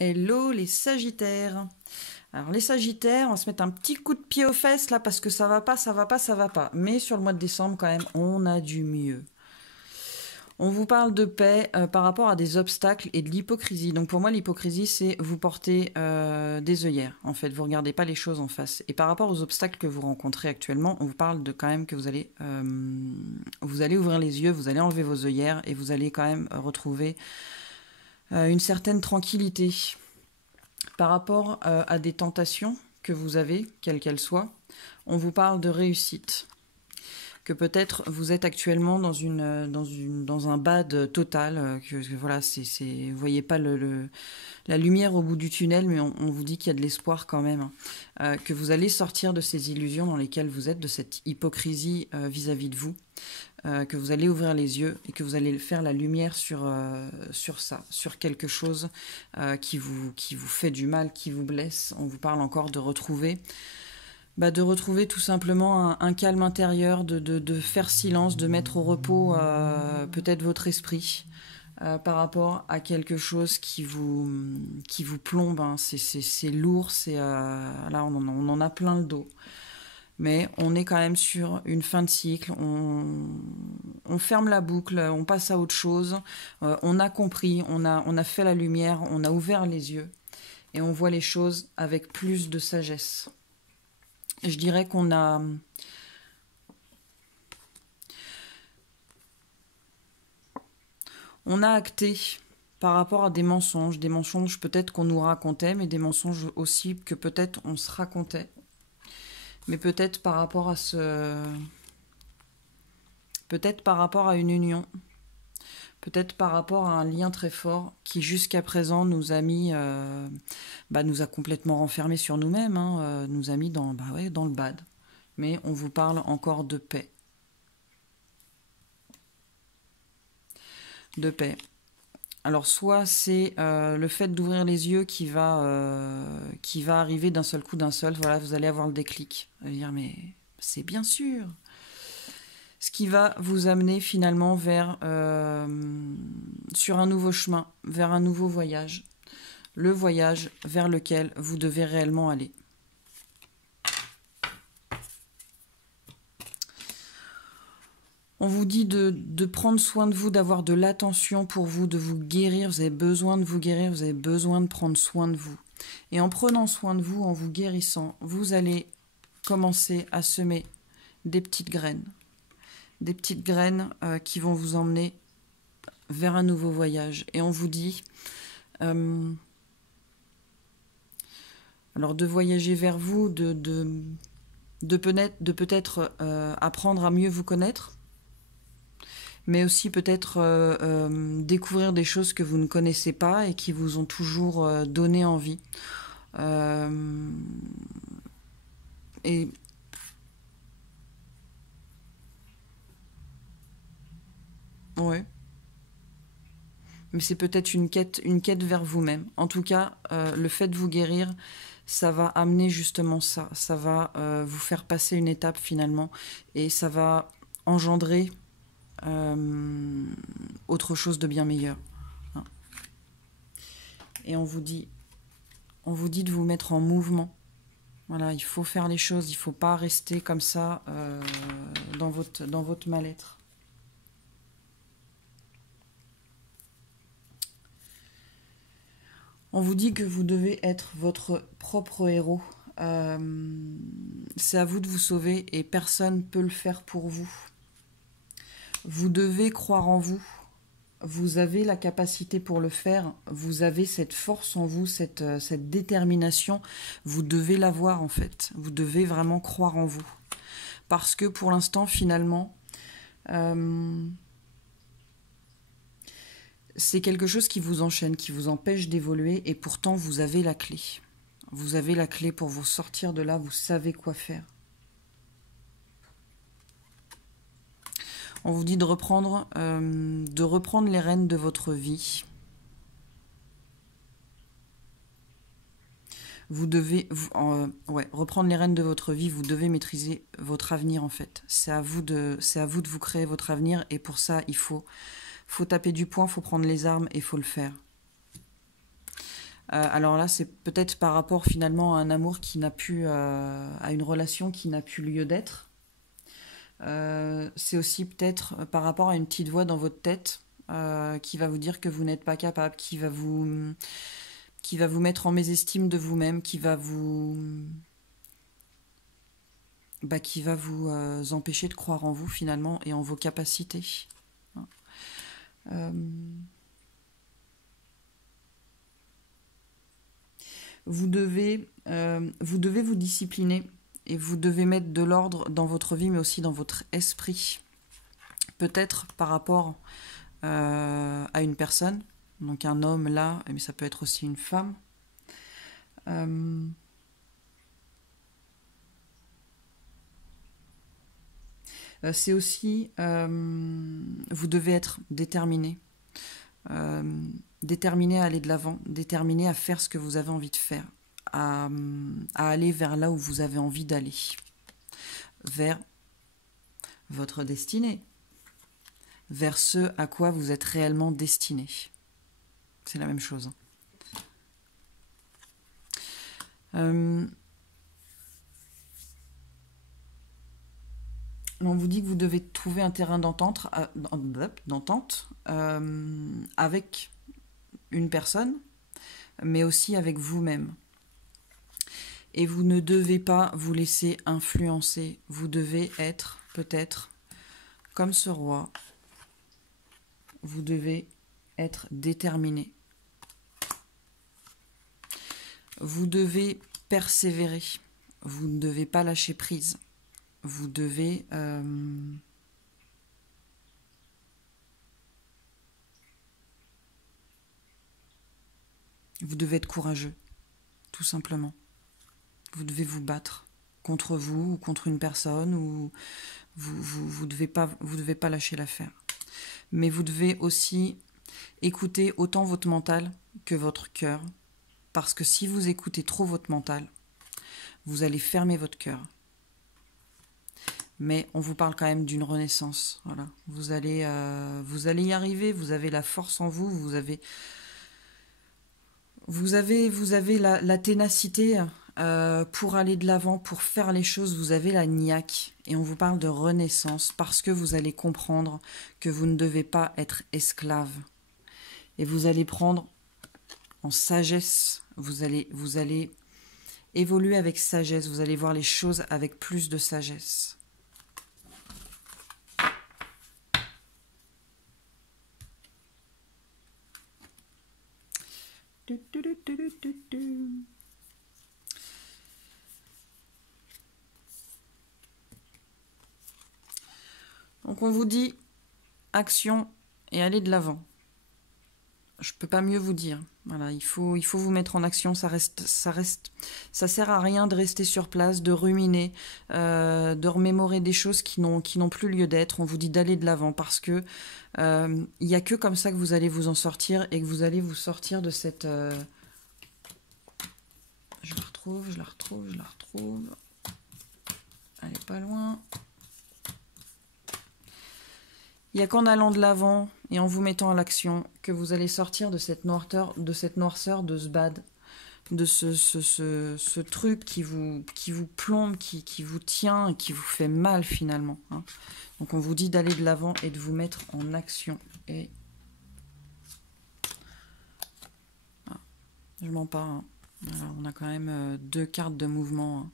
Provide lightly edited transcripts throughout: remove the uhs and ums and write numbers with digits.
Hello les Sagittaires. Alors les Sagittaires, on va se mettre un petit coup de pied aux fesses là parce que ça va pas, ça va pas, ça va pas. Mais sur le mois de décembre quand même, on a du mieux. On vous parle de paix par rapport à des obstacles et de l'hypocrisie. Donc pour moi l'hypocrisie c'est vous porter des œillères. En fait, vous regardez pas les choses en face. Et par rapport aux obstacles que vous rencontrez actuellement, on vous parle de quand même que vous allez ouvrir les yeux, vous allez enlever vos œillères et vous allez quand même retrouver une certaine tranquillité. Par rapport à des tentations que vous avez, quelles qu'elles soient, on vous parle de réussite. Que peut-être vous êtes actuellement dans un bad total, que voilà, vous voyez pas la lumière au bout du tunnel, mais on vous dit qu'il y a de l'espoir quand même. Que vous allez sortir de ces illusions dans lesquelles vous êtes, de cette hypocrisie vis-à-vis de vous. Que vous allez ouvrir les yeux et que vous allez faire la lumière sur ça, sur quelque chose qui vous fait du mal, qui vous blesse. On vous parle encore de retrouver tout simplement un calme intérieur, de faire silence, de mettre au repos peut-être votre esprit par rapport à quelque chose qui vous plombe. Hein. C'est lourd, là on en a plein le dos. Mais on est quand même sur une fin de cycle, on ferme la boucle, on passe à autre chose, on a compris, on a fait la lumière, on a ouvert les yeux et on voit les choses avec plus de sagesse. Je dirais qu'on a... On a acté par rapport à des mensonges peut-être qu'on nous racontait, mais des mensonges aussi que peut-être on se racontait. Mais peut-être par rapport à peut-être par rapport à une union, peut-être par rapport à un lien très fort qui jusqu'à présent nous a mis, nous a complètement renfermés sur nous-mêmes, hein, nous a mis dans le bad. Mais on vous parle encore de paix. De paix. Alors soit c'est le fait d'ouvrir les yeux qui va arriver d'un seul coup, voilà, vous allez avoir le déclic. Vous allez dire mais c'est bien sûr. Ce qui va vous amener finalement sur un nouveau chemin, vers un nouveau voyage. Le voyage vers lequel vous devez réellement aller. On vous dit de prendre soin de vous, d'avoir de l'attention pour vous, de vous guérir. Vous avez besoin de vous guérir, vous avez besoin de prendre soin de vous. Et en prenant soin de vous, en vous guérissant, vous allez commencer à semer des petites graines. Des petites graines qui vont vous emmener vers un nouveau voyage. Et on vous dit alors de voyager vers vous, de peut-être apprendre à mieux vous connaître, mais aussi peut-être découvrir des choses que vous ne connaissez pas et qui vous ont toujours donné envie. Et ouais. Mais c'est peut-être une quête vers vous-même. En tout cas, le fait de vous guérir, ça va amener justement ça. Ça va vous faire passer une étape finalement. Et ça va engendrer autre chose de bien meilleur. Hein. Et on vous dit de vous mettre en mouvement. Voilà, il faut faire les choses. Il ne faut pas rester comme ça dans votre mal-être. On vous dit que vous devez être votre propre héros. C'est à vous de vous sauver et personne ne peut le faire pour vous. Vous devez croire en vous. Vous avez la capacité pour le faire. Vous avez cette force en vous, cette détermination. Vous devez l'avoir en fait. Vous devez vraiment croire en vous. Parce que pour l'instant, finalement... c'est quelque chose qui vous enchaîne, qui vous empêche d'évoluer et pourtant vous avez la clé. Vous avez la clé pour vous sortir de là, vous savez quoi faire. On vous dit de reprendre les rênes de votre vie. Vous devez reprendre les rênes de votre vie, vous devez maîtriser votre avenir en fait. C'est à vous de vous créer votre avenir et pour ça il faut taper du poing, il faut prendre les armes et il faut le faire. Alors là, c'est peut-être par rapport finalement à un amour qui n'a pu, à une relation qui n'a plus lieu d'être. C'est aussi peut-être par rapport à une petite voix dans votre tête qui va vous dire que vous n'êtes pas capable, qui va vous mettre en mésestime de vous-même, qui va vous empêcher de croire en vous finalement et en vos capacités. Euh, vous devez vous discipliner et vous devez mettre de l'ordre dans votre vie, mais aussi dans votre esprit. Peut-être par rapport à une personne, donc un homme là, mais ça peut être aussi une femme. C'est aussi, vous devez être déterminé. Déterminé à aller de l'avant, déterminé à faire ce que vous avez envie de faire, à aller vers là où vous avez envie d'aller, vers votre destinée, vers ce à quoi vous êtes réellement destiné. C'est la même chose. On vous dit que vous devez trouver un terrain d'entente avec une personne, mais aussi avec vous-même. Et vous ne devez pas vous laisser influencer. Vous devez être peut-être comme ce roi. Vous devez être déterminé. Vous devez persévérer. Vous ne devez pas lâcher prise. Vous devez être courageux, tout simplement. Vous devez vous battre contre vous ou contre une personne, ou vous devez pas lâcher l'affaire. Mais vous devez aussi écouter autant votre mental que votre cœur, parce que si vous écoutez trop votre mental, vous allez fermer votre cœur. Mais on vous parle quand même d'une renaissance. Voilà. Vous allez y arriver, vous avez la force en vous, vous avez la ténacité pour aller de l'avant, pour faire les choses, vous avez la niaque. Et on vous parle de renaissance parce que vous allez comprendre que vous ne devez pas être esclave. Et vous allez prendre en sagesse, vous allez évoluer avec sagesse, vous allez voir les choses avec plus de sagesse. Donc on vous dit action et allez de l'avant. Je peux pas mieux vous dire. Voilà, il faut vous mettre en action. Ça sert à rien de rester sur place, de ruminer, de remémorer des choses qui n'ont plus lieu d'être. On vous dit d'aller de l'avant parce que il y a que comme ça que vous allez vous en sortir et que vous allez vous sortir de cette. Je la retrouve. Elle est pas loin. Il n'y a qu'en allant de l'avant et en vous mettant à l'action que vous allez sortir de cette noirceur, de ce bad, de ce truc qui vous plombe, qui vous tient et qui vous fait mal finalement. Hein. Donc on vous dit d'aller de l'avant et de vous mettre en action. Et je mens pas. Hein. Alors, on a quand même 2 cartes de mouvement. Hein.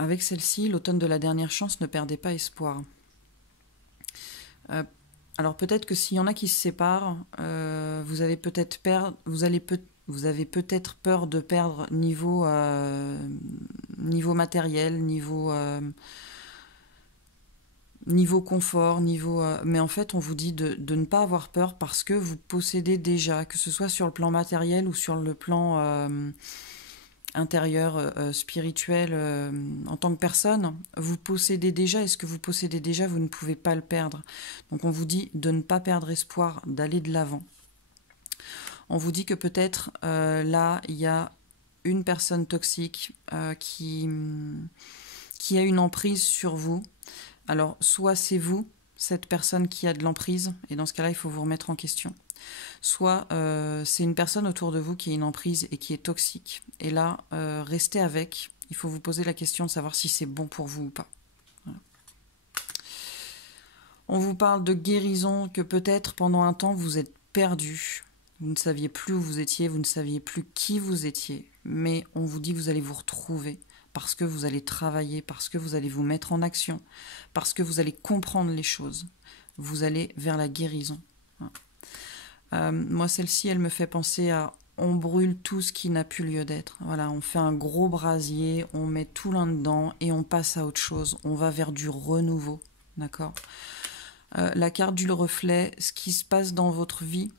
Avec celle-ci, l'automne de la dernière chance, ne perdez pas espoir. Alors peut-être que s'il y en a qui se séparent, vous avez peut-être peur de perdre niveau matériel, niveau confort, mais en fait on vous dit de ne pas avoir peur parce que vous possédez déjà, que ce soit sur le plan matériel ou sur le plan intérieur, spirituel, en tant que personne, vous possédez déjà, et ce que vous possédez déjà, vous ne pouvez pas le perdre. Donc on vous dit de ne pas perdre espoir, d'aller de l'avant. On vous dit que peut-être là, il y a une personne toxique qui a une emprise sur vous. Alors, soit c'est vous, cette personne qui a de l'emprise, et dans ce cas-là, il faut vous remettre en question. Soit c'est une personne autour de vous qui a une emprise et qui est toxique. Et là, restez avec. Il faut vous poser la question de savoir si c'est bon pour vous ou pas. Voilà. On vous parle de guérison, que peut-être pendant un temps vous êtes perdu. Vous ne saviez plus où vous étiez, vous ne saviez plus qui vous étiez. Mais on vous dit que vous allez vous retrouver parce que vous allez travailler, parce que vous allez vous mettre en action, parce que vous allez comprendre les choses. Vous allez vers la guérison. Moi, celle-ci, elle me fait penser à on brûle tout ce qui n'a plus lieu d'être. Voilà, on fait un gros brasier, on met tout là-dedans et on passe à autre chose. On va vers du renouveau, d'accord ? La carte du reflet, ce qui se passe dans votre vie,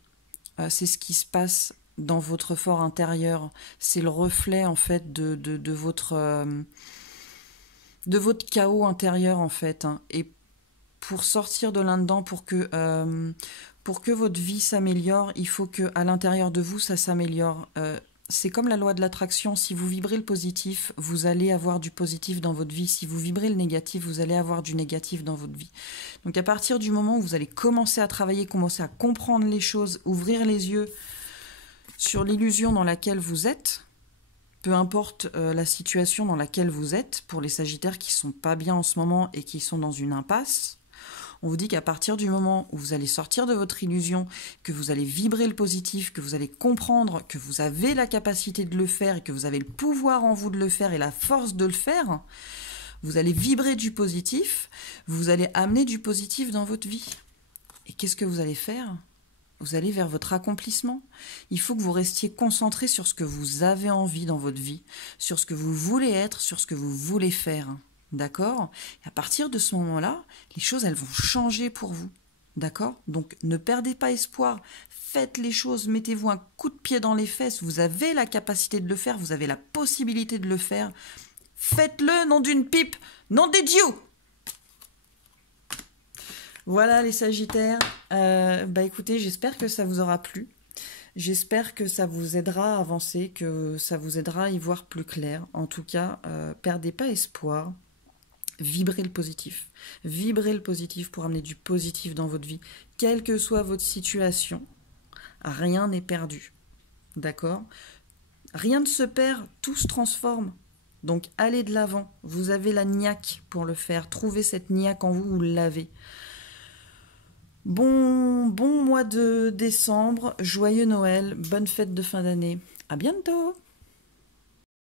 c'est ce qui se passe dans votre fort intérieur. C'est le reflet, en fait, de votre chaos intérieur, en fait. Hein. Et pour sortir de là-dedans, pour que votre vie s'améliore, il faut qu'à l'intérieur de vous, ça s'améliore. C'est comme la loi de l'attraction. Si vous vibrez le positif, vous allez avoir du positif dans votre vie. Si vous vibrez le négatif, vous allez avoir du négatif dans votre vie. Donc à partir du moment où vous allez commencer à travailler, commencer à comprendre les choses, ouvrir les yeux sur l'illusion dans laquelle vous êtes, peu importe la situation dans laquelle vous êtes, pour les Sagittaires qui sont pas bien en ce moment et qui sont dans une impasse, on vous dit qu'à partir du moment où vous allez sortir de votre illusion, que vous allez vibrer le positif, que vous allez comprendre que vous avez la capacité de le faire et que vous avez le pouvoir en vous de le faire et la force de le faire, vous allez vibrer du positif, vous allez amener du positif dans votre vie. Et qu'est-ce que vous allez faire ? Vous allez vers votre accomplissement. Il faut que vous restiez concentré sur ce que vous avez envie dans votre vie, sur ce que vous voulez être, sur ce que vous voulez faire. D'accord ? Et à partir de ce moment-là, les choses, elles vont changer pour vous. D'accord ? Donc, ne perdez pas espoir. Faites les choses, mettez-vous un coup de pied dans les fesses. Vous avez la capacité de le faire, vous avez la possibilité de le faire. Faites-le, nom d'une pipe, nom des dieux. Voilà les Sagittaires. Écoutez, j'espère que ça vous aura plu. J'espère que ça vous aidera à avancer, que ça vous aidera à y voir plus clair. En tout cas, perdez pas espoir. Vibrez le positif. Vibrez le positif pour amener du positif dans votre vie. Quelle que soit votre situation, rien n'est perdu. D'accord ? Rien ne se perd, tout se transforme. Donc allez de l'avant. Vous avez la niaque pour le faire. Trouvez cette niaque en vous, vous l'avez. Bon mois de décembre, joyeux Noël, bonne fête de fin d'année. À bientôt!